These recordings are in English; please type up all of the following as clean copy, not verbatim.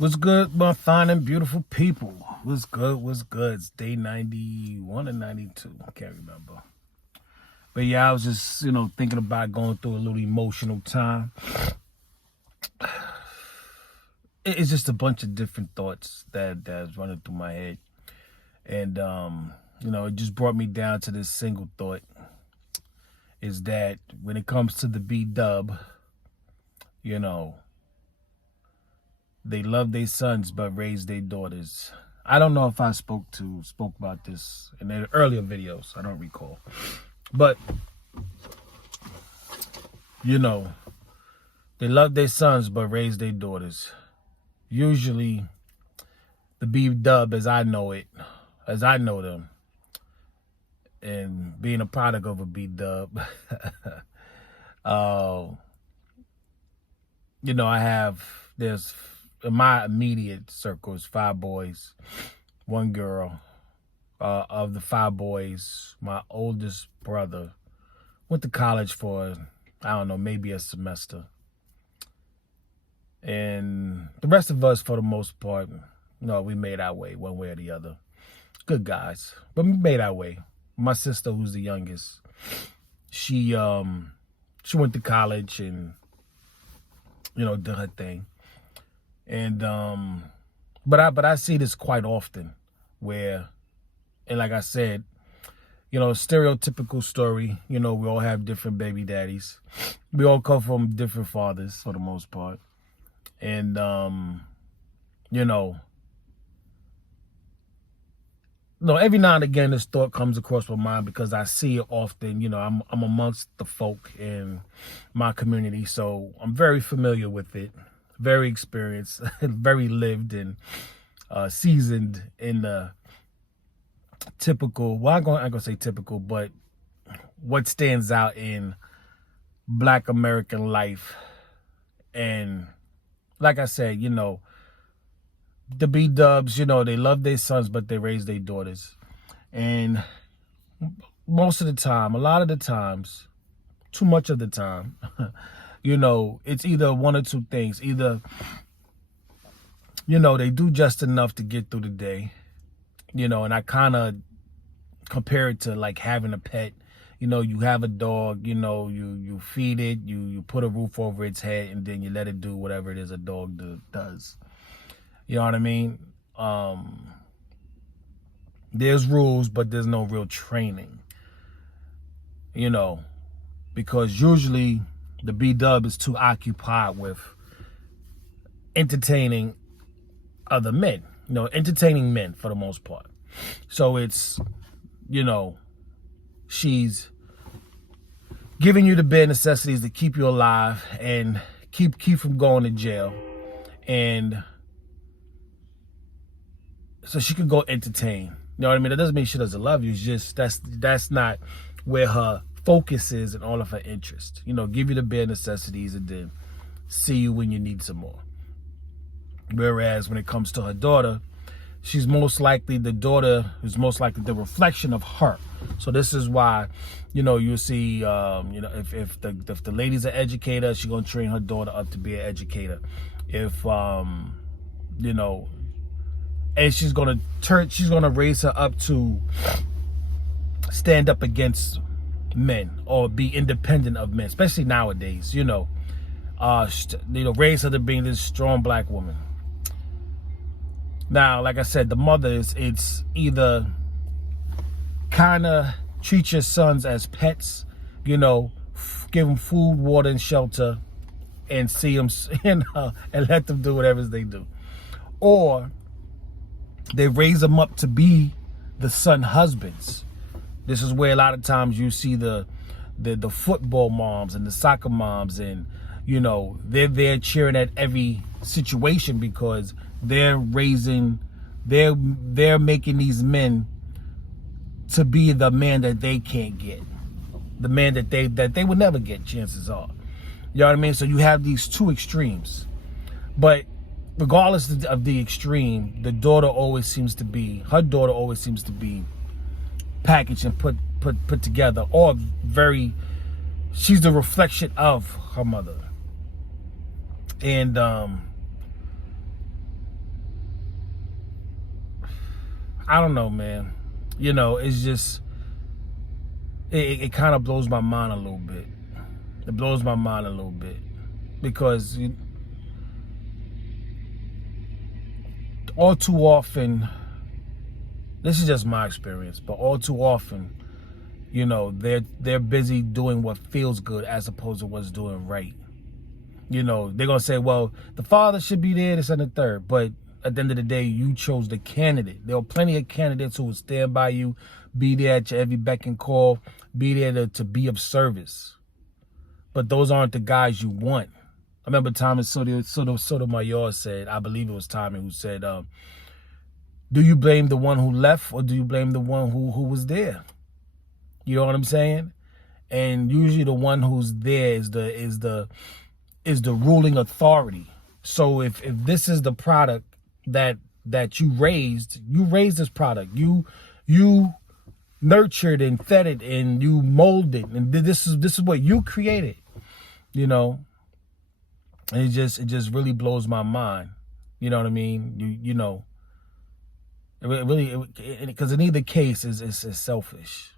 What's good, my fine and beautiful people? What's good? What's good? It's day 91 and 92. I can't remember. But yeah, I was just, thinking about going through a little emotional time. It's just a bunch of different thoughts that's running through my head. And, it just brought me down to this single thought. Is that when it comes to the B-dub, they love their sons but raise their daughters. I don't know if I spoke about this in the earlier videos. I don't recall. But, they love their sons but raise their daughters. Usually, the B-dub as I know them, and being a product of a B-dub, there's in my immediate circles 5 boys, 1 girl. Of the 5 boys, my oldest brother went to college for, I don't know, maybe a semester. And the rest of us, for the most part, we made our way one way or the other. Good guys, but we made our way. My sister, who's the youngest, she went to college and, did her thing. And, but I see this quite often where, and like I said, stereotypical story, we all have different baby daddies. We all come from different fathers for the most part. And, every now and again, this thought comes across my mind because I see it often. I'm amongst the folk in my community, so I'm very familiar with it, very experienced, very lived and seasoned in the typical, well, I'm gonna say typical, but what stands out in Black American life. And like I said, the B-dubs, they love their sons, but they raise their daughters. And most of the time, a lot of the times, too much of the time, it's either one or two things. Either, they do just enough to get through the day, and I kind of compare it to like having a pet. You have a dog, you feed it, you put a roof over its head, and then you let it do whatever it is a dog does. You know what I mean? There's rules, but there's no real training. Because usually the B-dub is too occupied with entertaining other men, entertaining men for the most part. So it's, she's giving you the bare necessities to keep you alive and keep from going to jail. And so she could go entertain. You know what I mean? That doesn't mean she doesn't love you. It's just that's not where her focus is and all of her interest. Give you the bare necessities and then see you when you need some more. Whereas when it comes to her daughter, she's most likely, the daughter is most likely the reflection of her. So this is why, you'll see, if the lady's an educator, she's going to train her daughter up to be an educator. If, and she's going to raise her up to stand up against men or be independent of men, especially nowadays, raise her to being this strong Black woman. Now, like I said, the mothers, it's either kind of treat your sons as pets, give them food, water, and shelter, and see them, and let them do whatever they do. Or they raise them up to be the son husbands. This is where a lot of times you see the football moms and the soccer moms, and they're there cheering at every situation because they're making these men to be the man that they can't get, the man that they would never get, chances are. You know what I mean? So you have these two extremes. But regardless of the extreme, her daughter always seems to be packaged and put together, or she's the reflection of her mother. And I don't know, man. You know, it's just, it kind of blows my mind a little bit. It blows my mind a little bit because all too often, this is just my experience, but all too often, you know, they're busy doing what feels good as opposed to what's doing right. You know, they're gonna say, well, the father should be there, this and the third, but at the end of the day, you chose the candidate. There are plenty of candidates who will stand by you, be there at your every beck and call, be there to be of service. But those aren't the guys you want. I remember Thomas Sotomayor said, I believe it was Tommy who said, do you blame the one who left or do you blame the one who was there? You know what I'm saying? And usually the one who's there is the ruling authority. So if this is the product that you raised this product. You nurtured and fed it and you molded, and this is what you created, you know. And it just really blows my mind. You know what I mean? You know, it really, because in either case is selfish.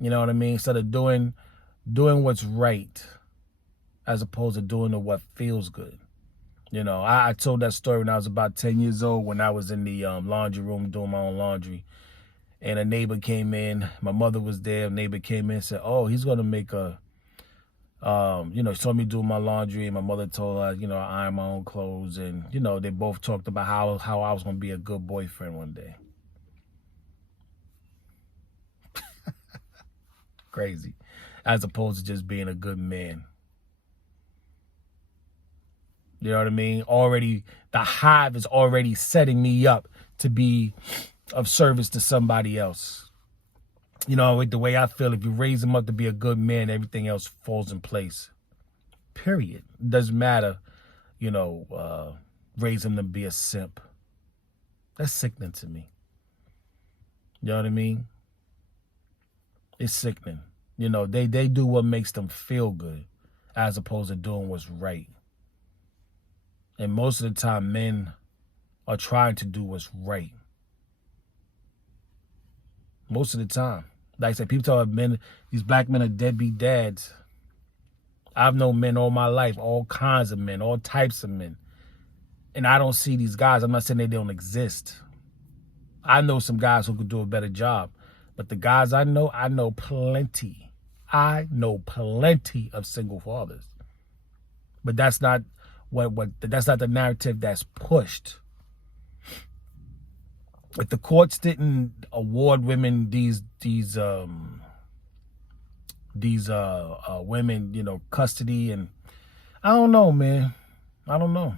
You know what I mean? Instead of doing what's right as opposed to doing what feels good. You know, I told that story when I was about 10 years old, when I was in the laundry room doing my own laundry. And a neighbor came in. My mother was there. A neighbor came in and said, oh, he's going to make a, you know, saw me doing my laundry. And my mother told her, you know, I iron my own clothes. And, you know, they both talked about how I was going to be a good boyfriend one day. Crazy. As opposed to just being a good man. You know what I mean? Already, the hive is already setting me up to be of service to somebody else. You know, with the way I feel, if you raise them up to be a good man, everything else falls in place. Period. It doesn't matter, you know, raise them to be a simp. That's sickening to me. You know what I mean? It's sickening. You know, they do what makes them feel good as opposed to doing what's right. And most of the time, men are trying to do what's right. Most of the time. Like I said, people talk about men, these black men are deadbeat dads. I've known men all my life, all kinds of men, all types of men. And I don't see these guys. I'm not saying they don't exist. I know some guys who could do a better job. But the guys I know plenty. I know plenty of single fathers. But that's not that's not the narrative that's pushed. If the courts didn't award women these women, you know, custody, and I don't know, man. I don't know.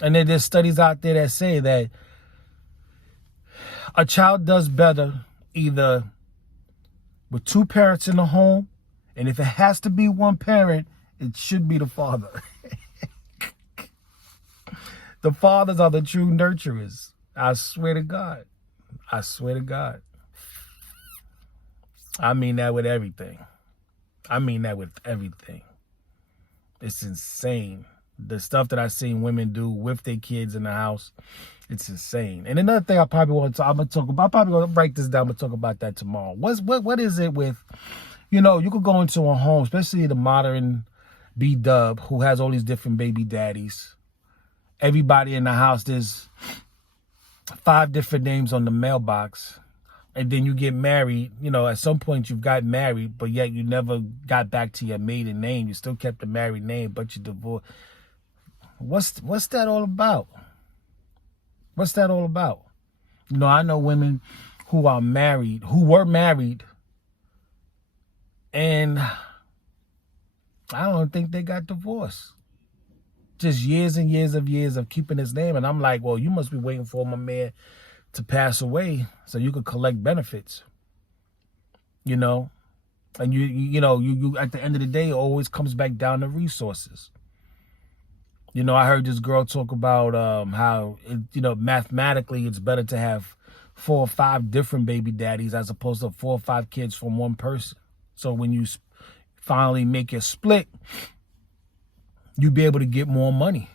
And then there's studies out there that say that a child does better either with two parents in the home, and if it has to be one parent, it should be the father. The fathers are the true nurturers. I swear to God. I swear to God. I mean that with everything. I mean that with everything. It's insane. The stuff that I've seen women do with their kids in the house, it's insane. And another thing I'm probably going to write this down. I'm going to talk about that tomorrow. What is it with, you know, you could go into a home, especially the modern B-dub who has all these different baby daddies. Everybody in the house, there's 5 different names on the mailbox. And then you get married. You know, at some point you've got married, but yet you never got back to your maiden name. You still kept the married name, but you divorced. What's that all about? What's that all about? You know, I know women who were married, and I don't think they got divorced. Just years and years of keeping his name. And I'm like, well, you must be waiting for my man to pass away so you could collect benefits. You know? And you know, at the end of the day, it always comes back down to resources. You know, I heard this girl talk about how, you know, mathematically it's better to have 4 or 5 different baby daddies as opposed to 4 or 5 kids from one person. So when you finally make your split, you'll be able to get more money.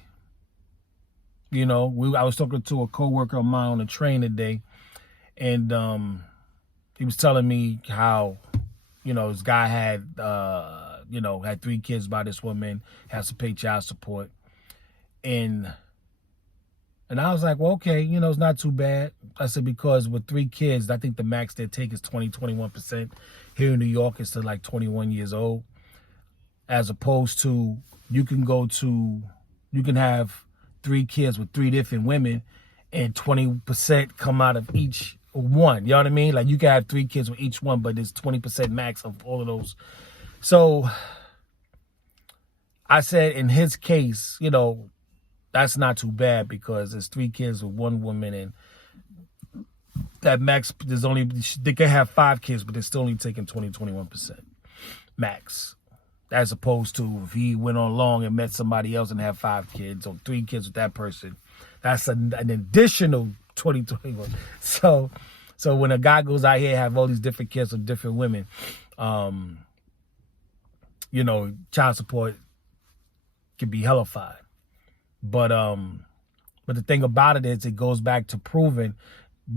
You know, I was talking to a coworker of mine on the train today, and he was telling me how, you know, this guy had, you know, had 3 kids by this woman, has to pay child support, and I was like, well, okay, you know, it's not too bad. I said, because with 3 kids, I think the max they take is 21%. Here in New York, it's to like 21 years old, as opposed to you can have 3 kids with 3 different women, and 20% come out of each one. You know what I mean? Like, you can have 3 kids with each one, but there's 20% max of all of those. So I said, in his case, you know, that's not too bad, because there's 3 kids with 1 woman, and that max, there's only, they can have 5 kids, but they're still only taking 21% max. As opposed to if he went on long and met somebody else and had 5 kids or 3 kids with that person, that's an additional 2021. So when a guy goes out here and have all these different kids with different women, you know, child support can be hellified. But the thing about it is, it goes back to proving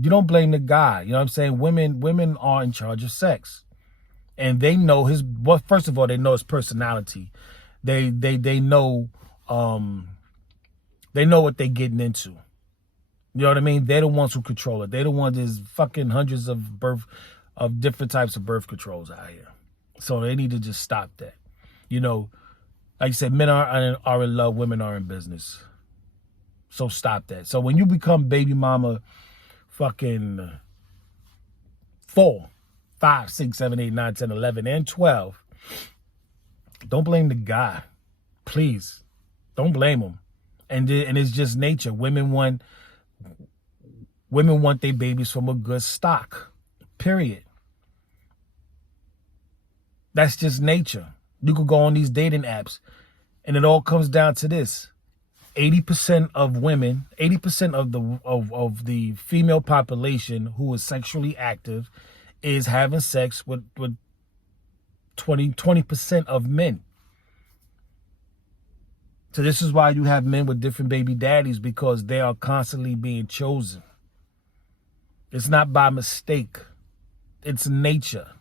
you don't blame the guy. You know what I'm saying? Women are in charge of sex. And they know his, well, first of all, they know his personality. They know what they're getting into. You know what I mean? They're the ones who control it. They're the ones, there's fucking hundreds of different types of birth controls out here. So they need to just stop that. You know, like you said, men are in love, women are in business. So stop that. So when you become baby mama fucking 4, 5, 6, 7, 8, 9, 10, 11, and 12, don't blame the guy. Please. Don't blame him. And it's just nature. Women want their babies from a good stock. Period. That's just nature. You could go on these dating apps, and it all comes down to this. 80% of women, 80% of the female population who is sexually active is having sex with 20% of men. So this is why you have men with different baby daddies, because they are constantly being chosen. It's not by mistake. It's nature.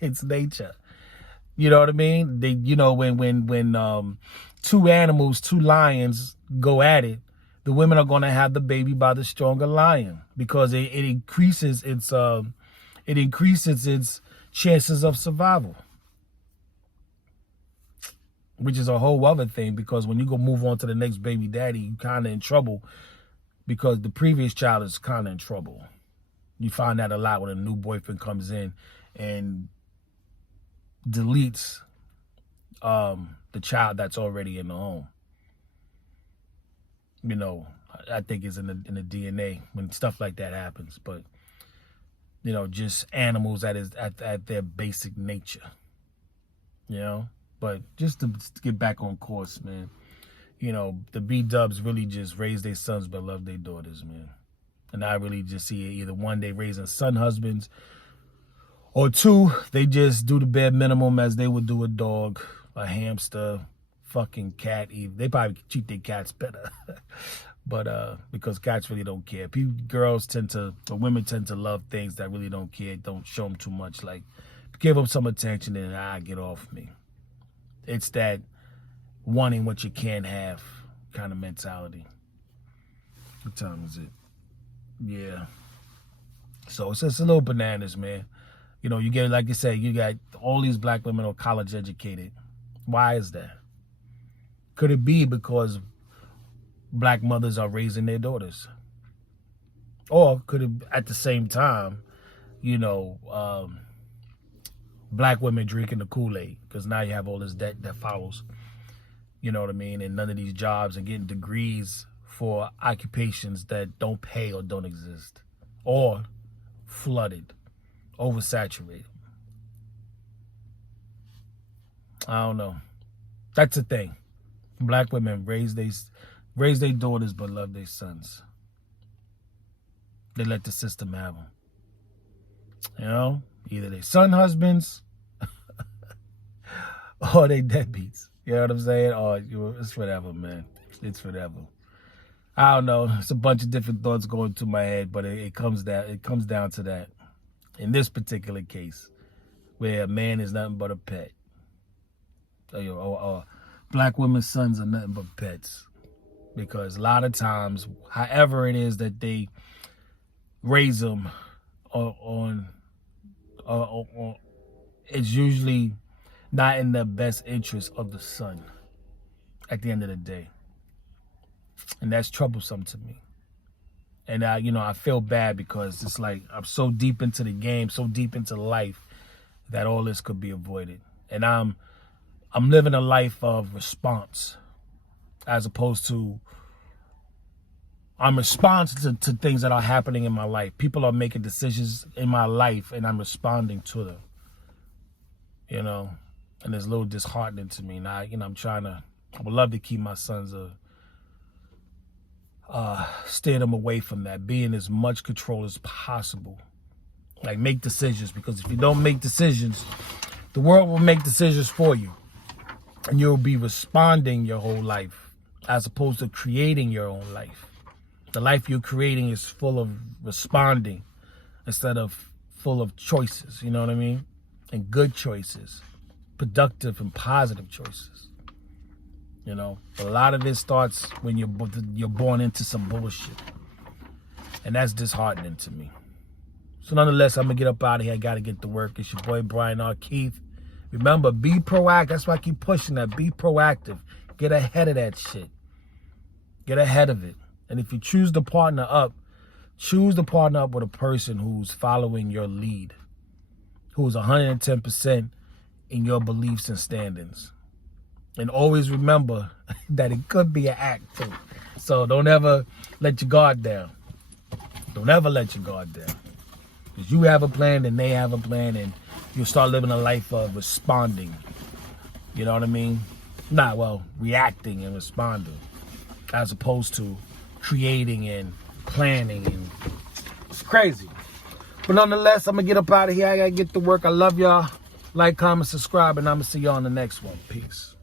It's nature. You know what I mean? They, you know, when 2 animals, 2 lions go at it, the women are going to have the baby by the stronger lion, because it increases its chances of survival, which is a whole other thing, because when you go move on to the next baby daddy, you kind of in trouble, because the previous child is kind of in trouble. You find that a lot when a new boyfriend comes in and deletes the child that's already in the home. You know, I think it's in the DNA when stuff like that happens. But, you know, just animals at their basic nature. You know, but just to get back on course, man. You know, the B-dubs really just raise their sons but love their daughters, man. And I really just see it either 1, they raising son husbands, or 2, they just do the bare minimum as they would do a dog, a hamster, fucking cat. Even they probably treat their cats better, but because cats really don't care. Women tend to love things that really don't care. Don't show them too much. Like, give them some attention and get off me. It's that wanting what you can't have kind of mentality. What time is it? Yeah. So it's just a little bananas, man. You know, you get, like you say, you got all these black women are college educated. Why is that? Could it be because black mothers are raising their daughters? Or could it, at the same time, you know, black women drinking the Kool-Aid, because now you have all this debt that follows. You know what I mean? And none of these jobs, and getting degrees for occupations that don't pay or don't exist, or flooded, oversaturated. I don't know. That's the thing. Black women raise their daughters but love their sons. They let the system have them. You know, either they son husbands or they deadbeats. You know what I'm saying? Or it's whatever, man. It's whatever. I don't know. It's a bunch of different thoughts going through my head, but it comes down to that. In this particular case, where a man is nothing but a pet, or black women's sons are nothing but pets, because a lot of times, however it is that they raise them on it's usually not in the best interest of the son at the end of the day. And that's troublesome to me. And I feel bad because it's like I'm so deep into the game, so deep into life, that all this could be avoided. And I'm living a life of response, as opposed to I'm responding to things that are happening in my life. People are making decisions in my life, and I'm responding to them. And it's a little disheartening to me. Now, I would love to keep my sons steer them away from that, be in as much control as possible. Like, make decisions, because if you don't make decisions, the world will make decisions for you. And you'll be responding your whole life, as opposed to creating your own life. The life you're creating is full of responding instead of full of choices, you know what I mean? And good choices, productive and positive choices. A lot of it starts when you're born into some bullshit. And that's disheartening to me. So nonetheless, I'm going to get up out of here. I got to get to work. It's your boy, Brian R. Keith. Remember, be proactive. That's why I keep pushing that. Be proactive. Get ahead of that shit. Get ahead of it. And if you choose to partner up with a person who's following your lead, who's 110% in your beliefs and standings. And always remember that it could be an act too. So don't ever let your guard down. Don't ever let your guard down. Because you have a plan and they have a plan, and you'll start living a life of responding. You know what I mean? Reacting and responding, as opposed to creating and planning. And it's crazy. But nonetheless, I'm going to get up out of here. I got to get to work. I love y'all. Like, comment, subscribe, and I'm going to see y'all on the next one. Peace.